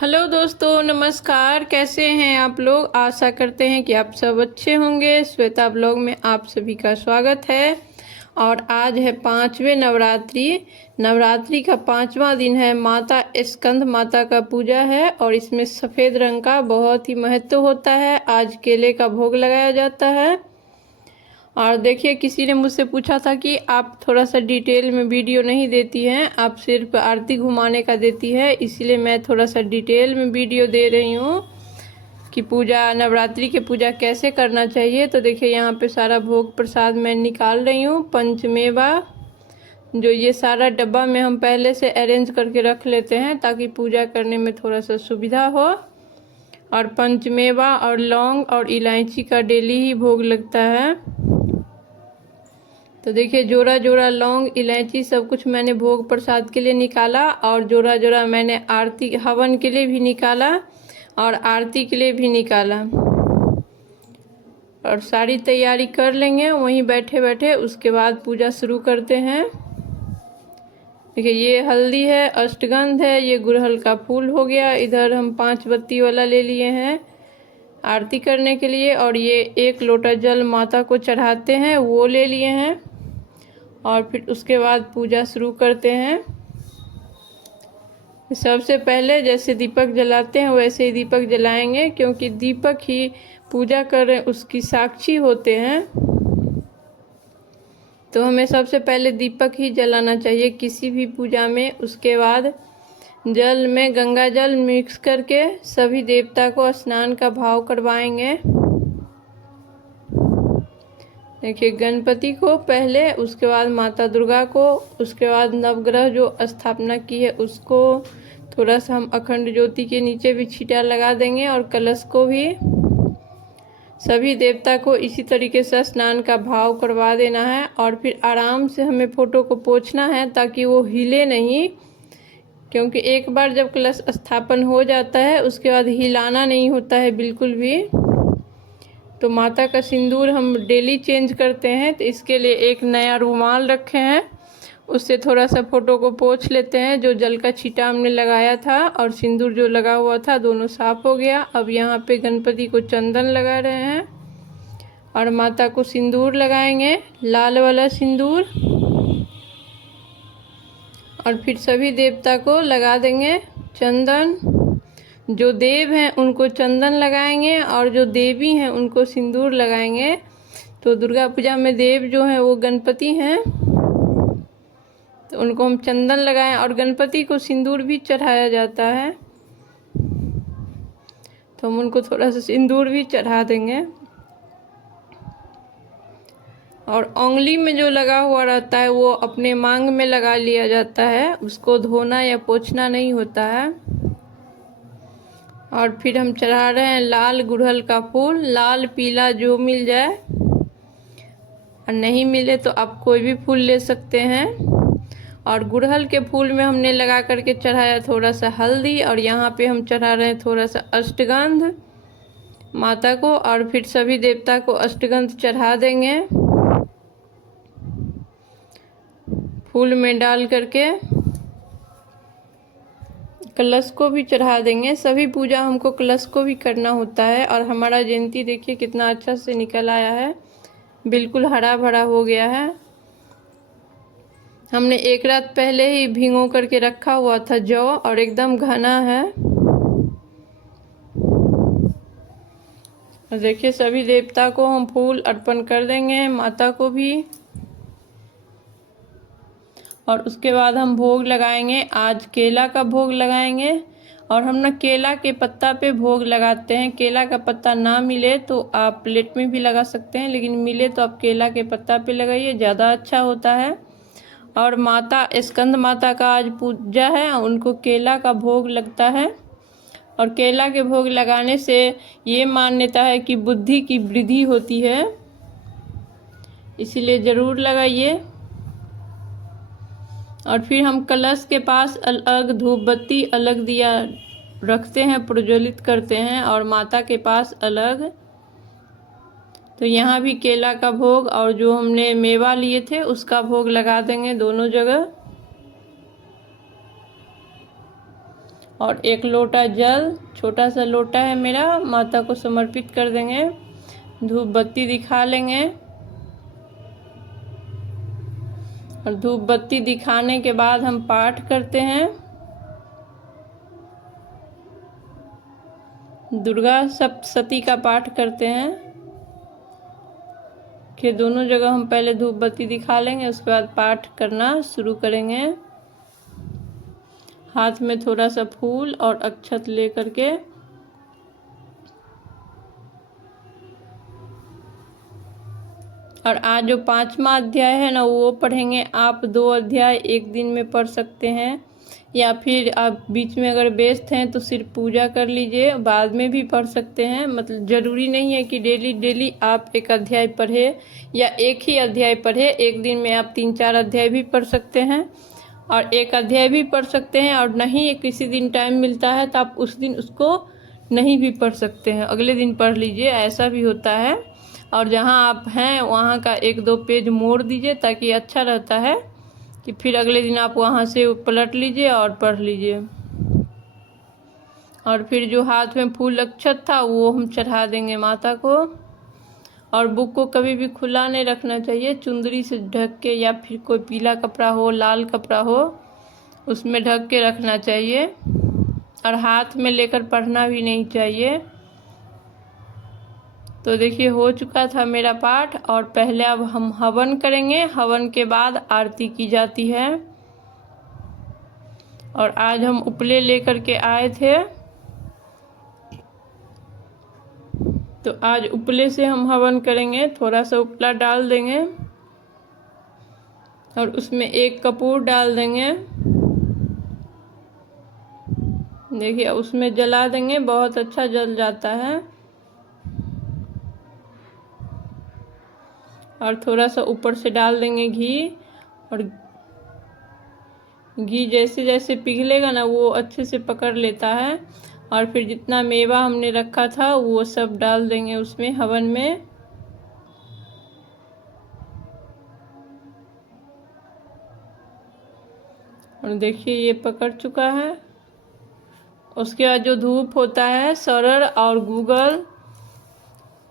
Hello दोस्तों, नमस्कार। कैसे हैं आप लोग? आशा करते हैं कि आप सब अच्छे होंगे। श्वेता ब्लॉग में आप सभी का स्वागत है। और आज है पांचवें नवरात्रि। नवरात्रि का पांचवा दिन है। माता स्कंद माता का पूजा है और इसमें सफ़ेद रंग का बहुत ही महत्व होता है। आज केले का भोग लगाया जाता है। और देखिए, किसी ने मुझसे पूछा था कि आप थोड़ा सा डिटेल में वीडियो नहीं देती हैं, आप सिर्फ आरती घुमाने का देती है। इसीलिए मैं थोड़ा सा डिटेल में वीडियो दे रही हूँ कि पूजा, नवरात्रि के पूजा कैसे करना चाहिए। तो देखिए, यहाँ पे सारा भोग प्रसाद मैं निकाल रही हूँ। पंचमेवा, जो ये सारा डब्बा में हम पहले से अरेंज करके रख लेते हैं ताकि पूजा करने में थोड़ा सा सुविधा हो। और पंचमेवा और लौंग और इलायची का डेली ही भोग लगता है। तो देखिए, जोड़ा जोड़ा लौंग, इलायची सब कुछ मैंने भोग प्रसाद के लिए निकाला और जोड़ा जोड़ा मैंने आरती हवन के लिए भी निकाला और आरती के लिए भी निकाला। और सारी तैयारी कर लेंगे वहीं बैठे बैठे। उसके बाद पूजा शुरू करते हैं। देखिए, ये हल्दी है, अष्टगंध है, ये गुड़हल का फूल हो गया। इधर हम 5 बत्ती वाला ले लिए हैं आरती करने के लिए। और ये 1 लोटा जल माता को चढ़ाते हैं, वो ले लिए हैं। और फिर उसके बाद पूजा शुरू करते हैं। सबसे पहले जैसे दीपक जलाते हैं वैसे ही दीपक जलाएंगे, क्योंकि दीपक ही पूजा कर रहे उसकी साक्षी होते हैं। तो हमें सबसे पहले दीपक ही जलाना चाहिए किसी भी पूजा में। उसके बाद जल में गंगा जल मिक्स करके सभी देवता को स्नान का भाव करवाएंगे। देखिए, गणपति को पहले, उसके बाद माता दुर्गा को, उसके बाद नवग्रह जो स्थापना की है उसको थोड़ा सा हम अखंड ज्योति के नीचे भी छींटा लगा देंगे। और कलश को भी सभी देवता को इसी तरीके से स्नान का भाव करवा देना है। और फिर आराम से हमें फोटो को पोंछना है ताकि वो हिले नहीं, क्योंकि एक बार जब कलश स्थापन हो जाता है उसके बाद हिलाना नहीं होता है बिल्कुल भी। तो माता का सिंदूर हम डेली चेंज करते हैं, तो इसके लिए एक नया रुमाल रखे हैं, उससे थोड़ा सा फ़ोटो को पोंछ लेते हैं। जो जल का छींटा हमने लगाया था और सिंदूर जो लगा हुआ था, दोनों साफ़ हो गया। अब यहाँ पे गणपति को चंदन लगा रहे हैं और माता को सिंदूर लगाएंगे, लाल वाला सिंदूर। और फिर सभी देवता को लगा देंगे चंदन। जो देव हैं उनको चंदन लगाएंगे और जो देवी हैं उनको सिंदूर लगाएंगे। तो दुर्गा पूजा में देव जो हैं वो गणपति हैं, तो उनको हम चंदन लगाएं। और गणपति को सिंदूर भी चढ़ाया जाता है, तो हम उनको थोड़ा सा सिंदूर भी चढ़ा देंगे। और उंगली में जो लगा हुआ रहता है वो अपने मांग में लगा लिया जाता है, उसको धोना या पोंछना नहीं होता है। और फिर हम चढ़ा रहे हैं लाल गुड़हल का फूल, लाल पीला जो मिल जाए, और नहीं मिले तो आप कोई भी फूल ले सकते हैं। और गुड़हल के फूल में हमने लगा करके चढ़ाया थोड़ा सा हल्दी, और यहाँ पे हम चढ़ा रहे हैं थोड़ा सा अष्टगंध माता को। और फिर सभी देवता को अष्टगंध चढ़ा देंगे फूल में डाल करके। कलश को भी चढ़ा देंगे। सभी पूजा हमको कलश को भी करना होता है। और हमारा जयंती देखिए कितना अच्छा से निकल आया है, बिल्कुल हरा भरा हो गया है। हमने एक रात पहले ही भिगो करके रखा हुआ था जौ, और एकदम घना है। और देखिए, सभी देवता को हम फूल अर्पण कर देंगे, माता को भी। और उसके बाद हम भोग लगाएंगे। आज केला का भोग लगाएंगे। और हम ना केला के पत्ता पे भोग लगाते हैं। केला का पत्ता ना मिले तो आप प्लेट में भी लगा सकते हैं, लेकिन मिले तो आप केला के पत्ता पे लगाइए, ज़्यादा अच्छा होता है। और माता स्कंद माता का आज पूजा है, उनको केला का भोग लगता है। और केला के भोग लगाने से ये मान्यता है कि बुद्धि की वृद्धि होती है, इसीलिए ज़रूर लगाइए। और फिर हम कलश के पास अलग धूप बत्ती, अलग दिया रखते हैं, प्रज्वलित करते हैं, और माता के पास अलग। तो यहाँ भी केला का भोग और जो हमने मेवा लिए थे उसका भोग लगा देंगे दोनों जगह। और 1 लोटा जल, छोटा सा लोटा है मेरा, माता को समर्पित कर देंगे। धूप बत्ती दिखा लेंगे और धूप बत्ती दिखाने के बाद हम पाठ करते हैं। दुर्गा सप्तशती का पाठ करते हैं कि दोनों जगह हम पहले धूप बत्ती दिखा लेंगे, उसके बाद पाठ करना शुरू करेंगे। हाथ में थोड़ा सा फूल और अक्षत लेकर के और आज जो 5वां अध्याय है ना वो पढ़ेंगे। आप 2 अध्याय एक दिन में पढ़ सकते हैं, या फिर आप बीच में अगर व्यस्त हैं तो सिर्फ पूजा कर लीजिए, बाद में भी पढ़ सकते हैं। मतलब ज़रूरी नहीं है कि डेली आप एक अध्याय पढ़े या एक ही अध्याय पढ़े। एक दिन में आप 3-4 अध्याय भी पढ़ सकते हैं और एक अध्याय भी पढ़ सकते हैं, और नहीं किसी दिन टाइम मिलता है तो आप उस दिन उसको नहीं भी पढ़ सकते हैं, अगले दिन पढ़ लीजिए, ऐसा भी होता है। और जहाँ आप हैं वहाँ का 1-2 पेज मोड़ दीजिए, ताकि अच्छा रहता है कि फिर अगले दिन आप वहाँ से पलट लीजिए और पढ़ लीजिए। और फिर जो हाथ में फूल अक्षत था वो हम चढ़ा देंगे माता को। और बुक को कभी भी खुला नहीं रखना चाहिए, चुंदरी से ढक के, या फिर कोई पीला कपड़ा हो, लाल कपड़ा हो, उसमें ढक के रखना चाहिए। और हाथ में लेकर पढ़ना भी नहीं चाहिए। तो देखिए हो चुका था मेरा पाठ, और पहले अब हम हवन करेंगे। हवन के बाद आरती की जाती है। और आज हम उपले लेकर के आए थे, तो आज उपले से हम हवन करेंगे। थोड़ा सा उपला डाल देंगे और उसमें 1 कपूर डाल देंगे। देखिए उसमें जला देंगे, बहुत अच्छा जल जाता है। और थोड़ा सा ऊपर से डाल देंगे घी, और घी जैसे जैसे पिघलेगा ना वो अच्छे से पकड़ लेता है। और फिर जितना मेवा हमने रखा था वो सब डाल देंगे उसमें, हवन में। और देखिए ये पकड़ चुका है। उसके बाद जो धूप होता है, सरल और गूगल,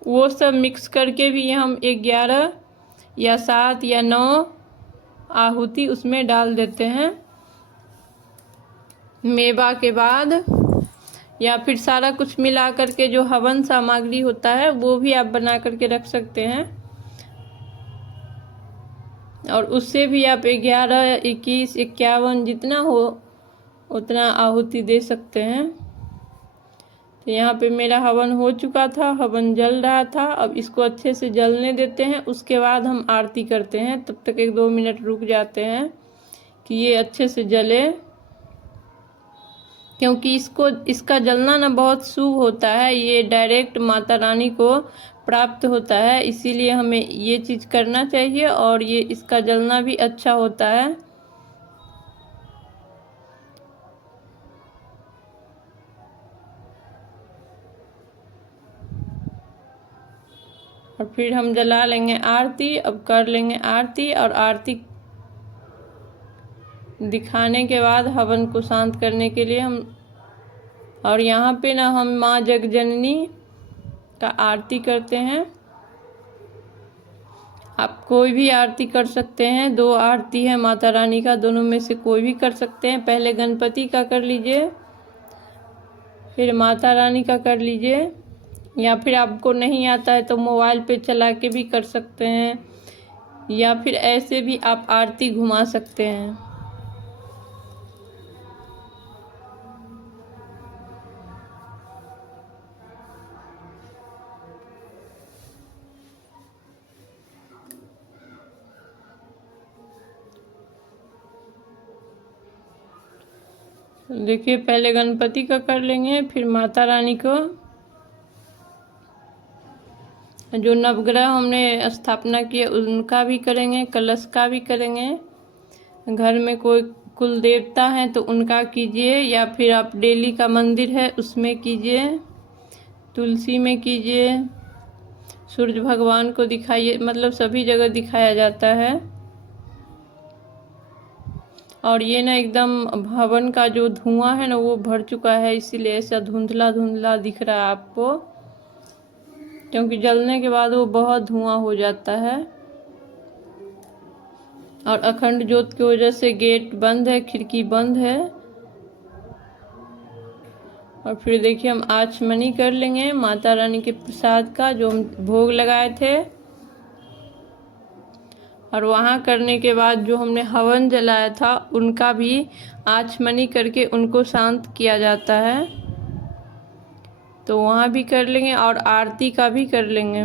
वो सब मिक्स करके भी हम 11 या 7 या 9 आहुति उसमें डाल देते हैं मेवा के बाद। या फिर सारा कुछ मिला करके जो हवन सामग्री होता है वो भी आप बना करके रख सकते हैं, और उससे भी आप 11, 21, 51 जितना हो उतना आहुति दे सकते हैं। तो यहाँ पे मेरा हवन हो चुका था, हवन जल रहा था। अब इसको अच्छे से जलने देते हैं, उसके बाद हम आरती करते हैं। तब तक 1-2 मिनट रुक जाते हैं कि ये अच्छे से जले, क्योंकि इसका जलना ना बहुत शुभ होता है। ये डायरेक्ट माता रानी को प्राप्त होता है, इसीलिए हमें ये चीज़ करना चाहिए। और ये इसका जलना भी अच्छा होता है। और फिर हम जला लेंगे आरती। अब कर लेंगे आरती, और आरती दिखाने के बाद हवन को शांत करने के लिए हम, और यहाँ पे ना हम माँ जगजननी का आरती करते हैं। आप कोई भी आरती कर सकते हैं, 2 आरती है माता रानी का, दोनों में से कोई भी कर सकते हैं। पहले गणपति का कर लीजिए, फिर माता रानी का कर लीजिए, या फिर आपको नहीं आता है तो मोबाइल पे चला के भी कर सकते हैं, या फिर ऐसे भी आप आरती घुमा सकते हैं। देखिए पहले गणपति का कर लेंगे, फिर माता रानी को। जो नवग्रह हमने स्थापना किए उनका भी करेंगे, कलश का भी करेंगे। घर में कोई कुल देवता हैं तो उनका कीजिए, या फिर आप डेली का मंदिर है उसमें कीजिए, तुलसी में कीजिए, सूर्य भगवान को दिखाइए, मतलब सभी जगह दिखाया जाता है। और ये ना एकदम भवन का जो धुआं है ना वो भर चुका है, इसीलिए ऐसा धुंधला धुंधला दिख रहा है आपको, क्योंकि जलने के बाद वो बहुत धुआं हो जाता है। और अखंड ज्योत की वजह से गेट बंद है, खिड़की बंद है। और फिर देखिए हम आचमनी कर लेंगे माता रानी के प्रसाद का, जो हम भोग लगाए थे। और वहाँ करने के बाद जो हमने हवन जलाया था उनका भी आचमनी करके उनको शांत किया जाता है, तो वहाँ भी कर लेंगे। और आरती का भी कर लेंगे,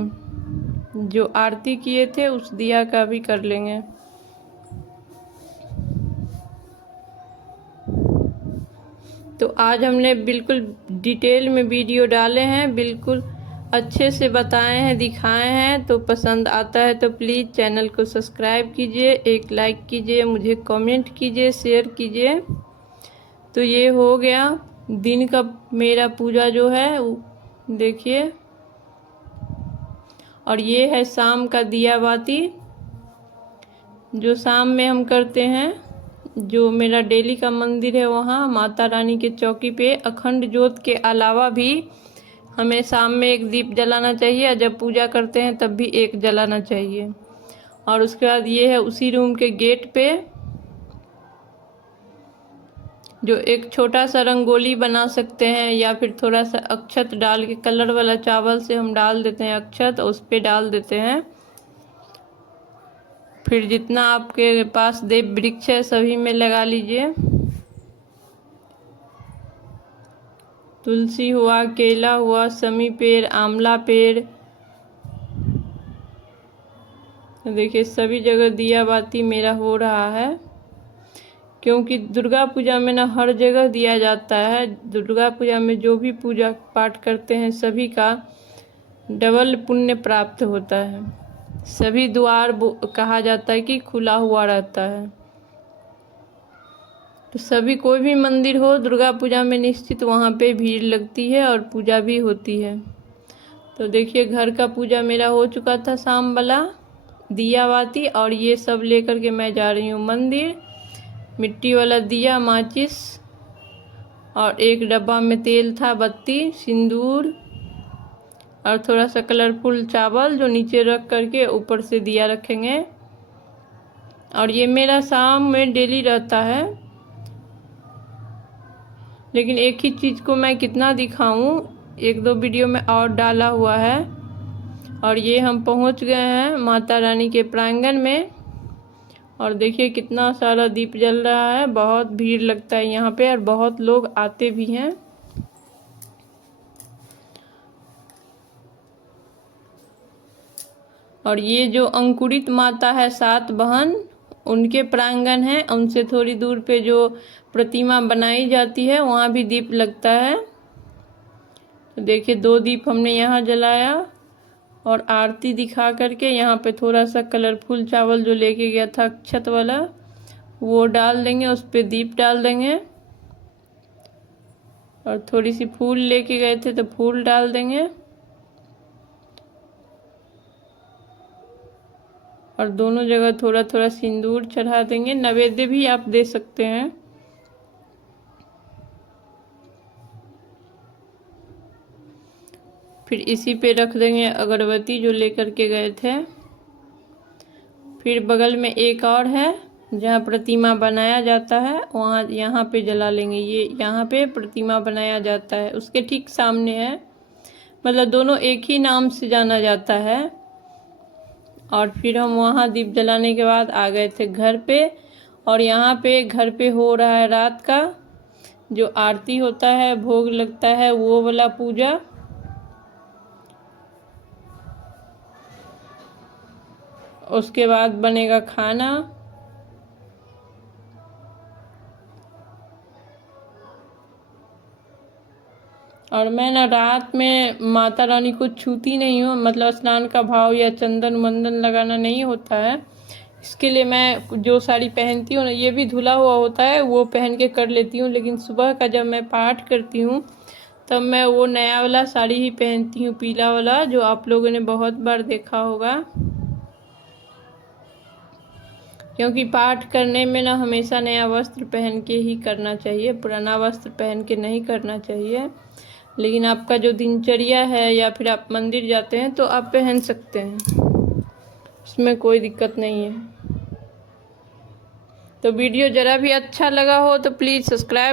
जो आरती किए थे उस दिया का भी कर लेंगे। तो आज हमने बिल्कुल डिटेल में वीडियो डाले हैं, बिल्कुल अच्छे से बताए हैं, दिखाए हैं। तो पसंद आता है तो प्लीज़ चैनल को सब्सक्राइब कीजिए, एक लाइक कीजिए, मुझे कमेंट कीजिए, शेयर कीजिए। तो ये हो गया दिन का मेरा पूजा जो है, देखिए। और ये है शाम का दिया बाती, जो शाम में हम करते हैं। जो मेरा डेली का मंदिर है वहाँ माता रानी के चौकी पे अखंड ज्योत के अलावा भी हमें शाम में एक दीप जलाना चाहिए, और जब पूजा करते हैं तब भी एक जलाना चाहिए। और उसके बाद ये है उसी रूम के गेट पे जो एक छोटा सा रंगोली बना सकते हैं, या फिर थोड़ा सा अक्षत डाल के, कलर वाला चावल से हम डाल देते हैं अक्षत, और उस पर डाल देते हैं। फिर जितना आपके पास देव वृक्ष है सभी में लगा लीजिए। तुलसी हुआ, केला हुआ, समी पेड़, आंवला पेड़, देखिए सभी जगह दिया बाती मेरा हो रहा है। क्योंकि दुर्गा पूजा में ना हर जगह दिया जाता है। दुर्गा पूजा में जो भी पूजा पाठ करते हैं सभी का डबल पुण्य प्राप्त होता है। सभी द्वार कहा जाता है कि खुला हुआ रहता है। तो सभी कोई भी मंदिर हो दुर्गा पूजा में निश्चित वहाँ पे भीड़ लगती है और पूजा भी होती है। तो देखिए घर का पूजा मेरा हो चुका था, शाम वाला दिया बाती। और ये सब लेकर के मैं जा रही हूँ मंदिर। मिट्टी वाला दिया, माचिस, और एक डब्बा में तेल था, बत्ती, सिंदूर, और थोड़ा सा कलरफुल चावल जो नीचे रख करके ऊपर से दिया रखेंगे। और ये मेरा शाम में डेली रहता है। लेकिन एक ही चीज़ को मैं कितना दिखाऊं, एक दो वीडियो में और डाला हुआ है। और ये हम पहुंच गए हैं माता रानी के प्रांगण में। और देखिए कितना सारा दीप जल रहा है, बहुत भीड़ लगता है यहाँ पे, और बहुत लोग आते भी हैं। और ये जो अंकुरित माता है 7 बहन, उनके प्रांगण है। उनसे थोड़ी दूर पे जो प्रतिमा बनाई जाती है वहाँ भी दीप लगता है। तो देखिए 2 दीप हमने यहाँ जलाया। और आरती दिखा करके यहाँ पे थोड़ा सा कलरफुल चावल जो लेके गया था अक्षत वाला वो डाल देंगे, उस पर दीप डाल देंगे। और थोड़ी सी फूल लेके गए थे तो फूल डाल देंगे। और दोनों जगह थोड़ा थोड़ा सिंदूर चढ़ा देंगे। नैवेद्य भी आप दे सकते हैं। फिर इसी पे रख देंगे अगरबत्ती जो लेकर के गए थे। फिर बगल में एक और है जहाँ प्रतिमा बनाया जाता है, वहाँ यहाँ पे जला लेंगे। ये यहाँ पे प्रतिमा बनाया जाता है उसके ठीक सामने है, मतलब दोनों एक ही नाम से जाना जाता है। और फिर हम वहाँ दीप जलाने के बाद आ गए थे घर पे। और यहाँ पे घर पे हो रहा है रात का जो आरती होता है, भोग लगता है, वो वाला पूजा। उसके बाद बनेगा खाना। और मैं ना रात में माता रानी को छूती नहीं हूँ, मतलब स्नान का भाव या चंदन वंदन लगाना नहीं होता है। इसके लिए मैं जो साड़ी पहनती हूँ ना, ये भी धुला हुआ होता है, वो पहन के कर लेती हूँ। लेकिन सुबह का जब मैं पाठ करती हूँ तब मैं वो नया वाला साड़ी ही पहनती हूँ, पीला वाला, जो आप लोगों ने बहुत बार देखा होगा। क्योंकि पाठ करने में ना हमेशा नया वस्त्र पहन के ही करना चाहिए, पुराना वस्त्र पहन के नहीं करना चाहिए। लेकिन आपका जो दिनचर्या है या फिर आप मंदिर जाते हैं तो आप पहन सकते हैं, इसमें कोई दिक्कत नहीं है। तो वीडियो ज़रा भी अच्छा लगा हो तो प्लीज़ सब्सक्राइब